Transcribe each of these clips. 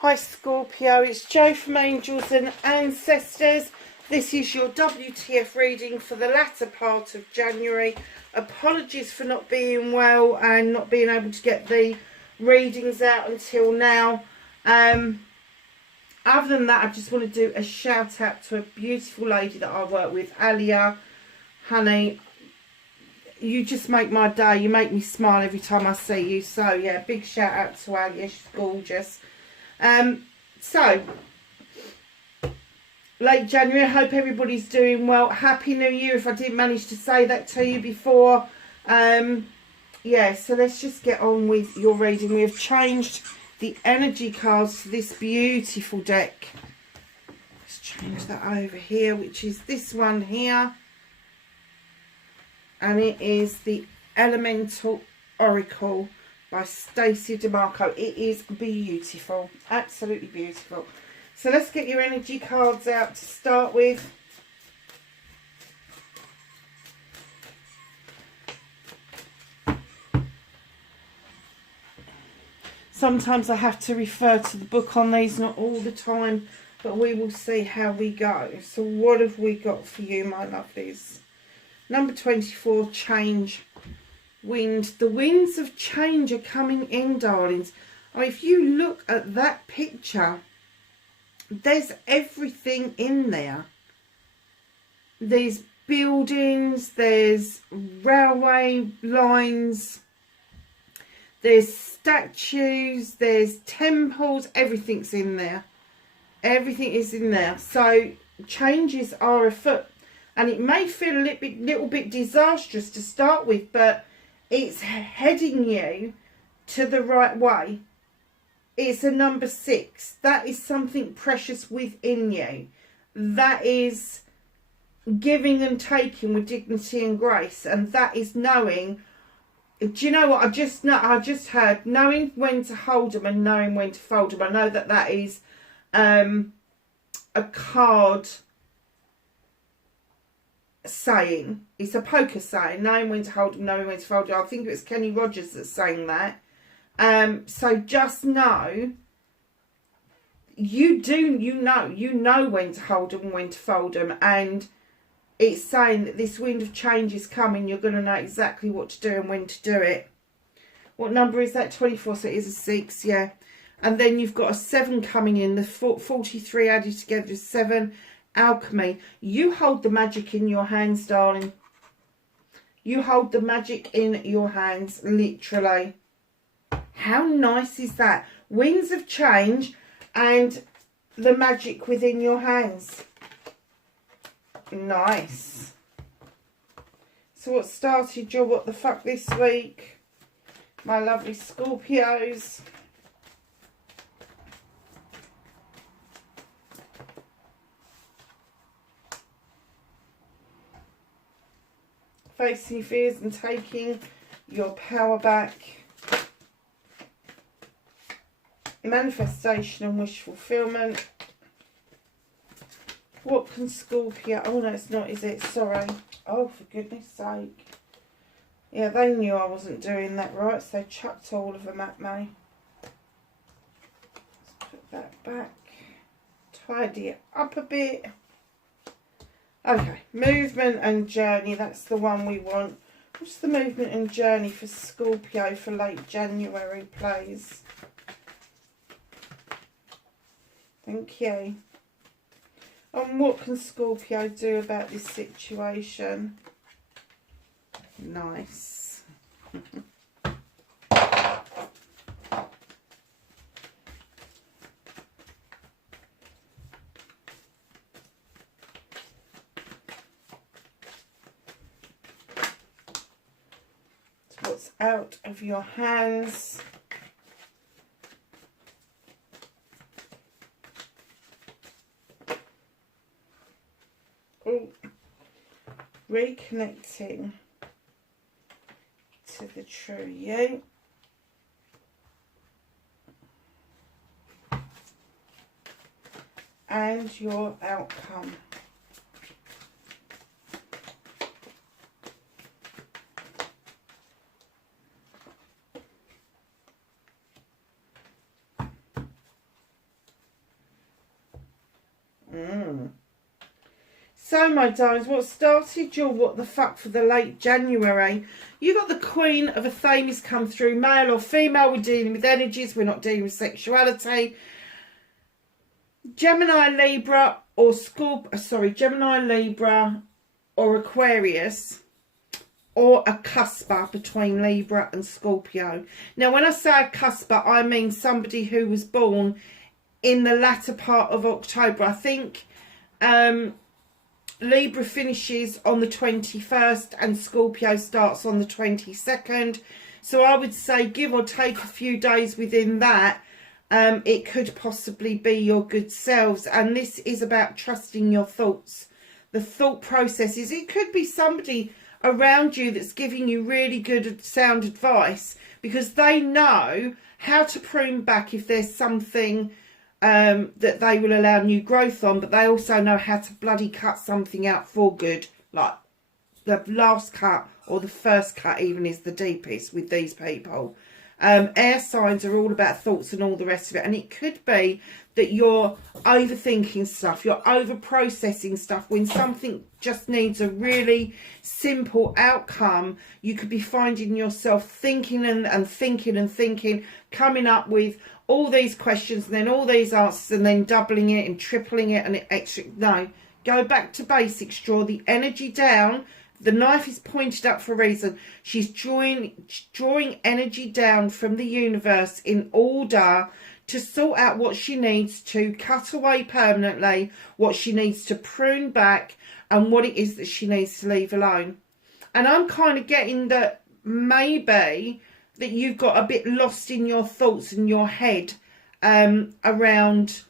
Hi Scorpio, it's Jo from Angels and Ancestors. This is your WTF reading for the latter part of January. Apologies for not being well and not being able to get the readings out until now. Other than that, I just want to do a shout out to a beautiful lady that I work with, Alia. Honey, you just make my day. You make me smile every time I see you. So yeah, big shout out to Alia. She's gorgeous. So late January, I hope everybody's doing well. Happy New Year if I didn't manage to say that to you before. Yeah, so let's just get on with your reading. We have changed the energy cards to this beautiful deck. Let's change that over here, which is this one here. And it is the Elemental Oracle by Stacey DeMarco. It is beautiful, absolutely beautiful. So let's get your energy cards out to start with. Sometimes I have to refer to the book on these, not all the time, but we will see how we go. So what have we got for you, my lovelies? Number 24, change. Wind. The winds of change are coming in, darlings. I mean, if you look at that picture, there's everything in there. There's buildings, there's railway lines, there's statues, there's temples, everything's in there. Everything is in there. So changes are afoot. And it may feel a little bit disastrous to start with, but it's heading you to the right way. It's a number 6. That is something precious within you. That is giving and taking with dignity and grace. And that is knowing, do you know what? I just heard knowing when to hold them and knowing when to fold them. I know that that is a card saying. It's a poker saying, knowing when to hold them, knowing when to fold them. I think it was Kenny Rogers that's saying that. So just know, you know when to hold them and when to fold them. And it's saying that this wind of change is coming. You're going to know exactly what to do and when to do it. What number is that? 24, so it is a 6, yeah. And then you've got a 7 coming in. The 43 added together is 7. Alchemy. You hold the magic in your hands, darling. You hold the magic in your hands, literally. How nice is that? Winds of change and the magic within your hands. Nice. So what started your what the fuck this week, my lovely Scorpios? Facing fears and taking your power back. Manifestation and wish fulfillment. What can Scorpio... Oh, no, it's not, is it? Sorry. Oh, for goodness sake. Yeah, they knew I wasn't doing that right, so they chucked all of them at me. Let's put that back. Tidy it up a bit. Okay, movement and journey. That's the one we want. What's the movement and journey for Scorpio for late January, please? Thank you. And what can Scorpio do about this situation? Nice. What's out of your hands? Ooh. Reconnecting to the true you. And your outcome. So, my darlings, what started your what the fuck for the late January? You got the Queen of a Thames come through, male or female. We're dealing with energies. We're not dealing with sexuality. Gemini, Libra, or Gemini, Libra, or Aquarius, or a cusper between Libra and Scorpio. Now, when I say a cusper, I mean somebody who was born in the latter part of October. I think Libra finishes on the 21st and Scorpio starts on the 22nd. So I would say, give or take a few days within that, it could possibly be your good selves. And this is about trusting your thoughts, the thought processes. It could be somebody around you that's giving you really good sound advice, because they know how to prune back if there's something that they will allow new growth on, but they also know how to bloody cut something out for good. Like the last cut or the first cut even is the deepest with these people. Air signs are all about thoughts and all the rest of it, and it could be that you're overthinking stuff, you're over processing stuff when something just needs a really simple outcome. You could be finding yourself thinking and thinking, coming up with all these questions and then all these answers and then doubling it and tripling it and extra. No, go back to basics, draw the energy down. The knife is pointed up for a reason. She's drawing energy down from the universe in order to sort out what she needs to cut away permanently, what she needs to prune back, and what it is that she needs to leave alone. And I'm kind of getting that maybe that you've got a bit lost in your thoughts and your head around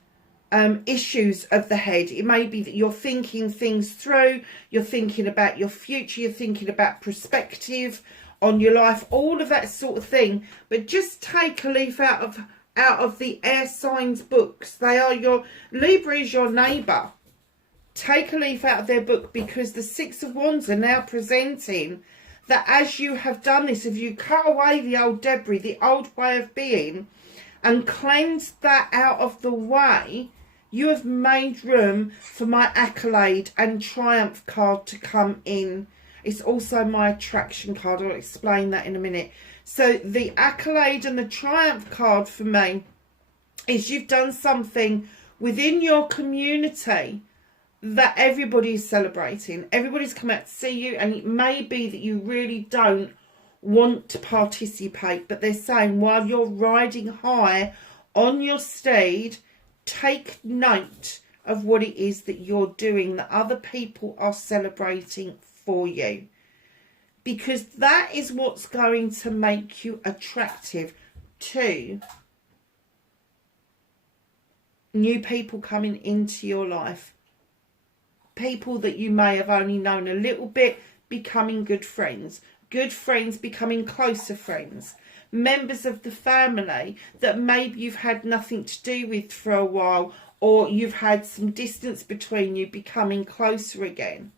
issues of the head. It may be that you're thinking things through, you're thinking about your future, you're thinking about perspective on your life, all of that sort of thing. But just take a leaf out of the air signs books. They are your Libra is your neighbour. Take a leaf out of their book, because the Six of Wands are now presenting that as you have done this, if you cut away the old debris, the old way of being, and cleansed that out of the way, you have made room for my accolade and triumph card to come in. It's also my attraction card. I'll explain that in a minute. So the accolade and the triumph card for me is you've done something within your community that everybody is celebrating. Everybody's come out to see you, and it may be that you really don't want to participate, but they're saying while you're riding high on your steed, take note of what it is that you're doing, that other people are celebrating for you, because that is what's going to make you attractive to new people coming into your life. People that you may have only known a little bit becoming good friends becoming closer friends, members of the family that maybe you've had nothing to do with for a while, or you've had some distance between you becoming closer again.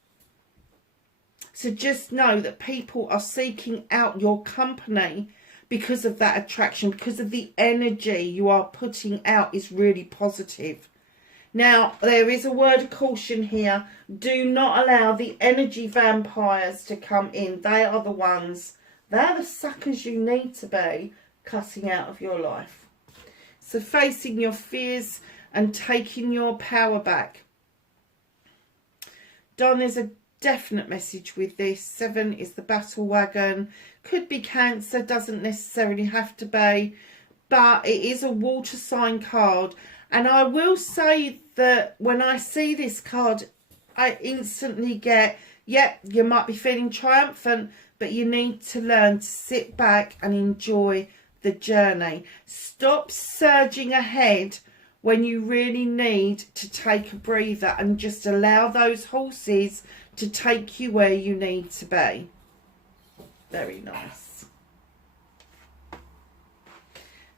So just know that people are seeking out your company because of that attraction, because of the energy you are putting out is really positive. Now, there is a word of caution here. Do not allow the energy vampires to come in. They are the ones, they're the suckers you need to be cutting out of your life. So facing your fears and taking your power back. Don, there's a definite message with this. 7 is the battle wagon. Could be Cancer, doesn't necessarily have to be. But it is a water sign card. And I will say that when I see this card, I instantly get, yep, you might be feeling triumphant, but you need to learn to sit back and enjoy the journey. Stop surging ahead when you really need to take a breather and just allow those horses to take you where you need to be. Very nice.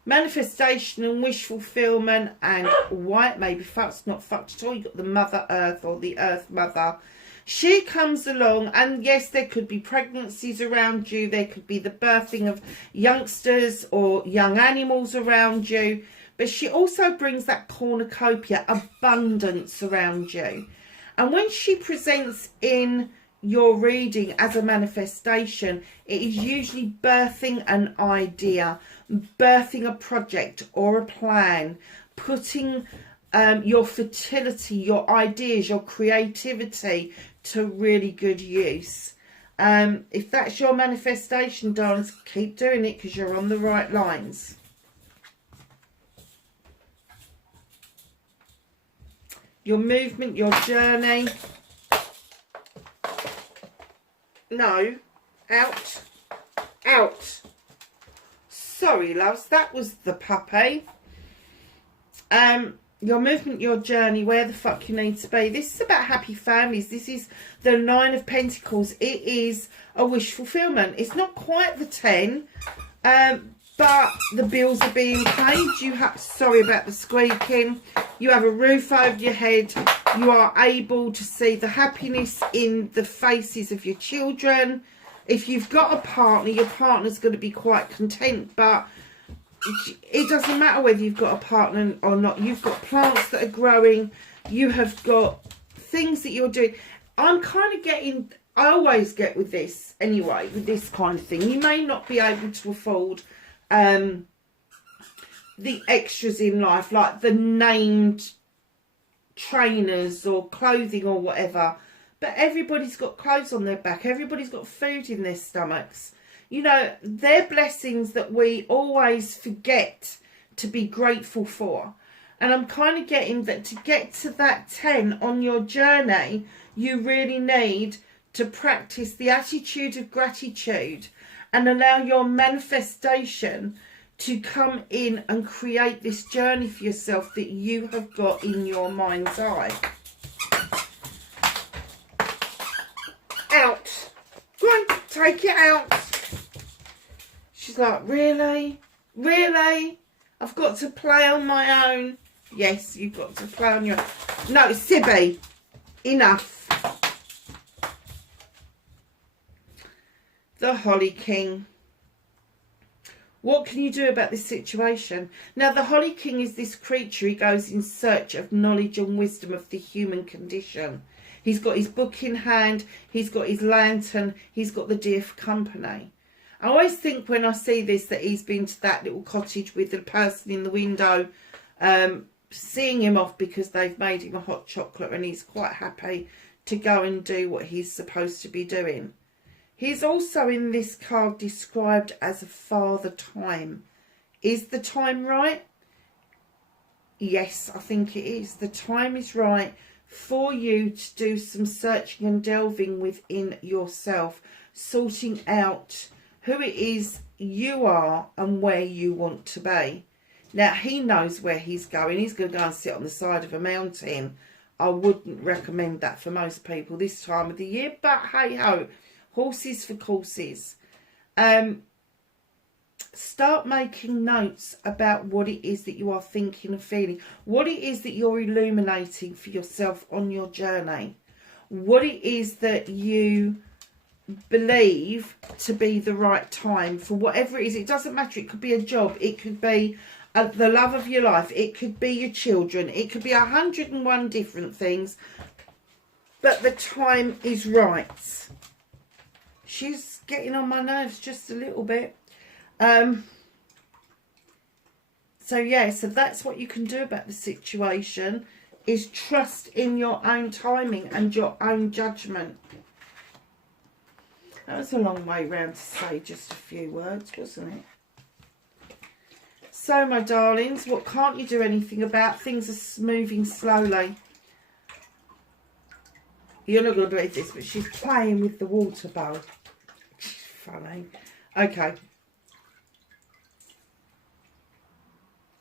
Manifestation and wish fulfillment, and white may be fucked, not fucked at all. You've got the Mother Earth or the Earth Mother. She comes along, and yes, there could be pregnancies around you. There could be the birthing of youngsters or young animals around you. But she also brings that cornucopia, abundance around you. And when she presents in your reading as a manifestation, it is usually birthing an idea, birthing a project or a plan, putting your fertility, your ideas, your creativity to really good use. If that's your manifestation, darlings, keep doing it because you're on the right lines. Your movement, your journey. No, out, out. Sorry, loves, that was the puppy. Your movement, your journey, where the fuck you need to be. This is about happy families. This is the 9 of Pentacles. It is a wish fulfillment. It's not quite the 10, but the bills are being paid. You have, sorry about the squeaking. You have a roof over your head. You are able to see the happiness in the faces of your children. If you've got a partner, your partner's going to be quite content, but it doesn't matter whether you've got a partner or not. You've got plants that are growing. You have got things that you're doing. I'm kind of getting, I always get with this anyway, with this kind of thing. You may not be able to afford the extras in life, like the named trainers or clothing or whatever, but everybody's got clothes on their back. Everybody's got food in their stomachs. You know, they're blessings that we always forget to be grateful for. And I'm kind of getting that to get to that 10 on your journey, you really need to practice the attitude of gratitude and allow your manifestation to come in and create this journey for yourself that you have got in your mind's eye. Out. Go on, take it out. She's like, really? Really? I've got to play on my own. Yes, you've got to play on your own. No, Sibby. Enough. The Holly King. What can you do about this situation? Now, the Holly King is this creature. He goes in search of knowledge and wisdom of the human condition. He's got his book in hand. He's got his lantern. He's got the deer for company. I always think when I see this that he's been to that little cottage with the person in the window, seeing him off because they've made him a hot chocolate and he's quite happy to go and do what he's supposed to be doing. He's also in this card described as a father time. Is the time right? Yes, I think it is. The time is right for you to do some searching and delving within yourself, sorting out who it is you are and where you want to be. Now, he knows where he's going. He's going to go and sit on the side of a mountain. I wouldn't recommend that for most people this time of the year, but hey ho. Horses for courses. Start making notes about what it is that you are thinking and feeling. What it is that you're illuminating for yourself on your journey. What it is that you believe to be the right time for whatever it is. It doesn't matter. It could be a job. It could be the love of your life. It could be your children. It could be 101 different things. But the time is right. She's getting on my nerves just a little bit. So yeah, so that's what you can do about the situation, is trust in your own timing and your own judgment. That was a long way round to say just a few words, wasn't it? So my darlings, what can't you do anything about? Things are moving slowly. You're not going to believe this, but she's playing with the water bowl. Funny. Okay.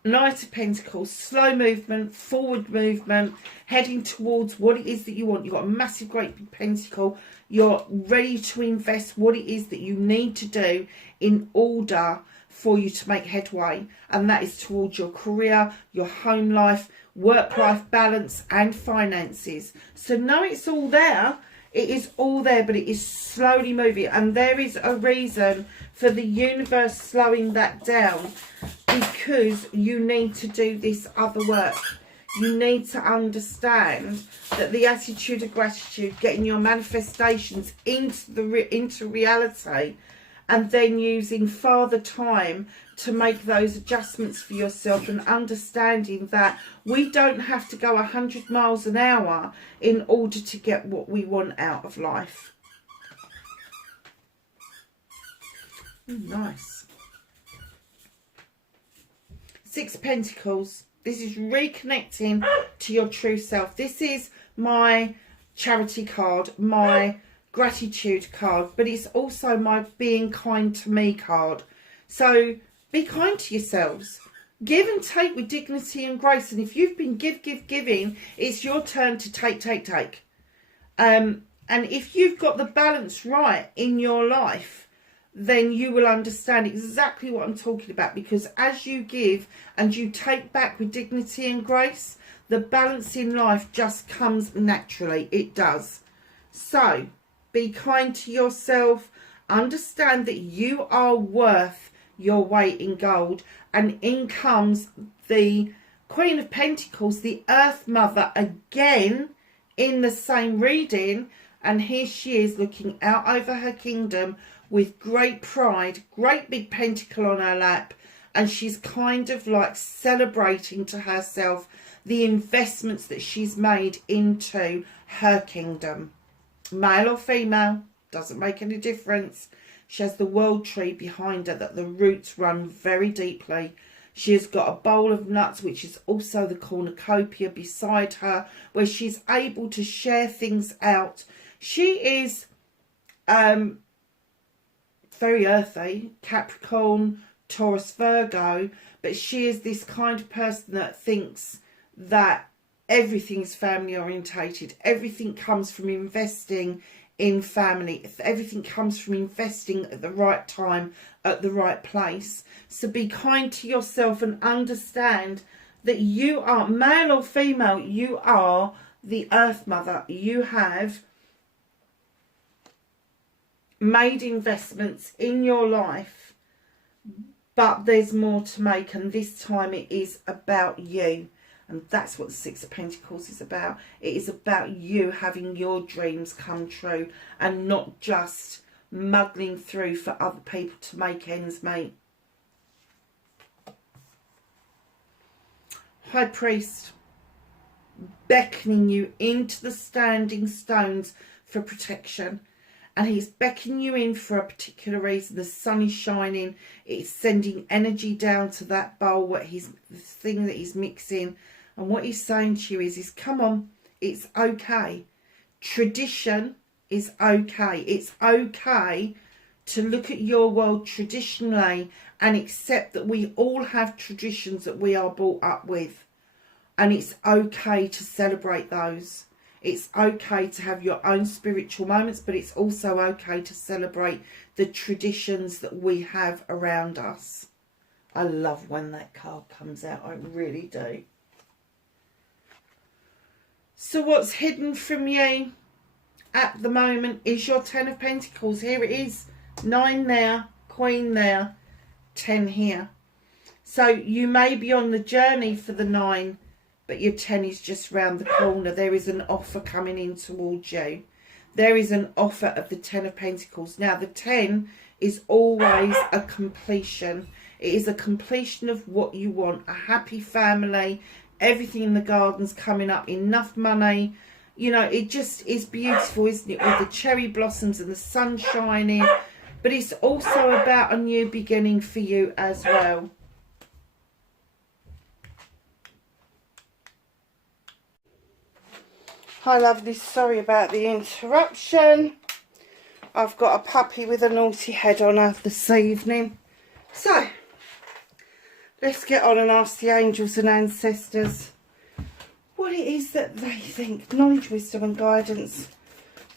Knight of Pentacles, slow movement, forward movement, heading towards what it is that you want. You've got a massive, great big pentacle. You're ready to invest what it is that you need to do in order for you to make headway. And that is towards your career, your home life, work-life balance and finances. So no, it's all there. It is all there, but it is slowly moving. And there is a reason for the universe slowing that down, because you need to do this other work. You need to understand that the attitude of gratitude, getting your manifestations into reality, and then using Father Time to make those adjustments for yourself, and understanding that we don't have to go 100 miles an hour in order to get what we want out of life. Nice. Six of Pentacles. This is reconnecting to your true self. This is my charity card, my gratitude card, but it's also my being kind to me card. So be kind to yourselves. Give and take with dignity and grace. And if you've been giving, it's your turn to take. And if you've got the balance right in your life, then you will understand exactly what I'm talking about. Because as you give and you take back with dignity and grace, the balance in life just comes naturally. It does. So be kind to yourself. Understand that you are worth your weight in gold. And in comes the Queen of Pentacles, the Earth Mother, again in the same reading. And here she is looking out over her kingdom with great pride, great big pentacle on her lap, and she's kind of like celebrating to herself the investments that she's made into her kingdom. Male or female, doesn't make any difference. She has the world tree behind her that the roots run very deeply. She has got a bowl of nuts, which is also the cornucopia beside her, where she's able to share things out. She is very earthy, Capricorn, Taurus, Virgo, but she is this kind of person that thinks that everything's family orientated. Everything comes from investing in family. Everything comes from investing at the right time, at the right place. So be kind to yourself and understand that you are, male or female, you are the Earth Mother. You have made investments in your life, but there's more to make, and this time it is about you. And that's what the Six of Pentacles is about. It is about you having your dreams come true and not just muddling through for other people to make ends meet. High Priest, beckoning you into the standing stones for protection. And he's beckoning you in for a particular reason. The sun is shining. It's sending energy down to that bowl, the thing that he's mixing. And what he's saying to you is come on, it's okay. Tradition is okay. It's okay to look at your world traditionally and accept that we all have traditions that we are brought up with. And it's okay to celebrate those. It's okay to have your own spiritual moments, but it's also okay to celebrate the traditions that we have around us. I love when that card comes out. I really do. So what's hidden from you at the moment is your Ten of Pentacles. Here it is. 9 there, Queen there, 10 here. So you may be on the journey for the 9, but your 10 is just round the corner. There is an offer coming in towards you. There is an offer of the 10 of Pentacles. Now, the 10 is always a completion. It is a completion of what you want. A happy family. Everything in the garden's coming up. Enough money. You know, it just is beautiful, isn't it? With the cherry blossoms and the sun shining. But it's also about a new beginning for you as well. Hi lovelies, sorry about the interruption. I've got a puppy with a naughty head on her this evening. So, let's get on and ask the angels and ancestors what it is that they think. Knowledge, wisdom and guidance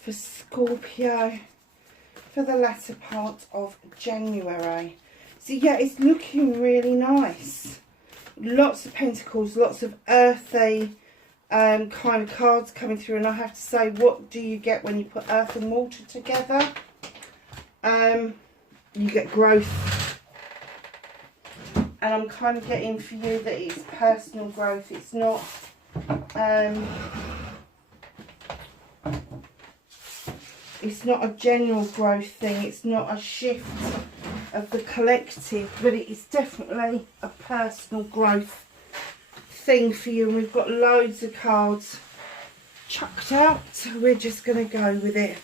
for Scorpio for the latter part of January. So yeah, it's looking really nice. Lots of pentacles, lots of earthy kind of cards coming through, and I have to say, what do you get when you put earth and water together? You get growth, and I'm kind of getting for you that it's personal growth. It's not It's not a general growth thing, it's not a shift of the collective, but it is definitely a personal growth thing for you. And we've got loads of cards chucked out, so we're just going to go with it.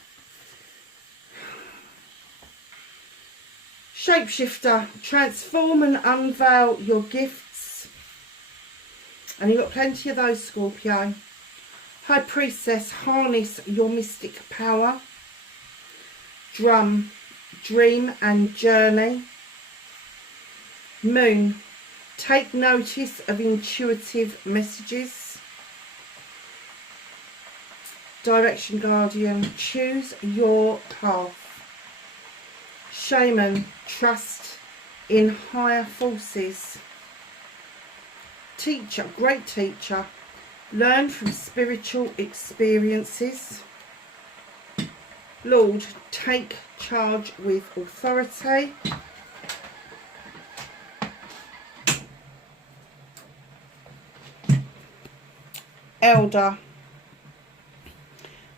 Shapeshifter, transform and unveil your gifts. And you've got plenty of those, Scorpio. High Priestess, harness your mystic power. Drum, dream and journey. Moon, take notice of intuitive messages. Direction Guardian, choose your path. Shaman, trust in higher forces. Teacher, great teacher, learn from spiritual experiences. Lord, take charge with authority. Elder,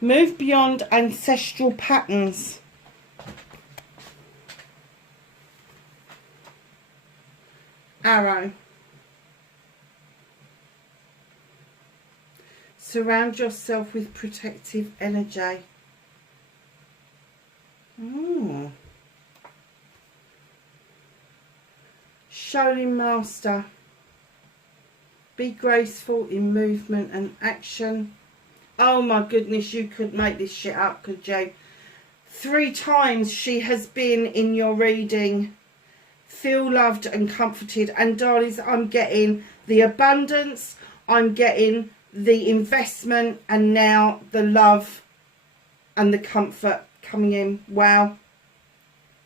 move beyond ancestral patterns. Arrow, surround yourself with protective energy. Shaolin Master, be graceful in movement and action. Oh my goodness, you couldn't make this shit up, could you? 3 times she has been in your reading. Feel loved and comforted. And darlings, I'm getting the abundance, I'm getting the investment, and now the love and the comfort coming in. Wow.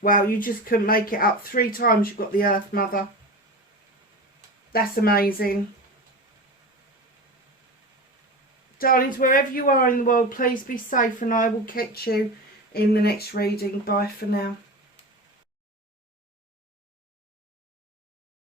Wow, you just couldn't make it up. 3 times you got the Earth Mother. That's amazing. Darlings, wherever you are in the world, please be safe, and I will catch you in the next reading. Bye for now.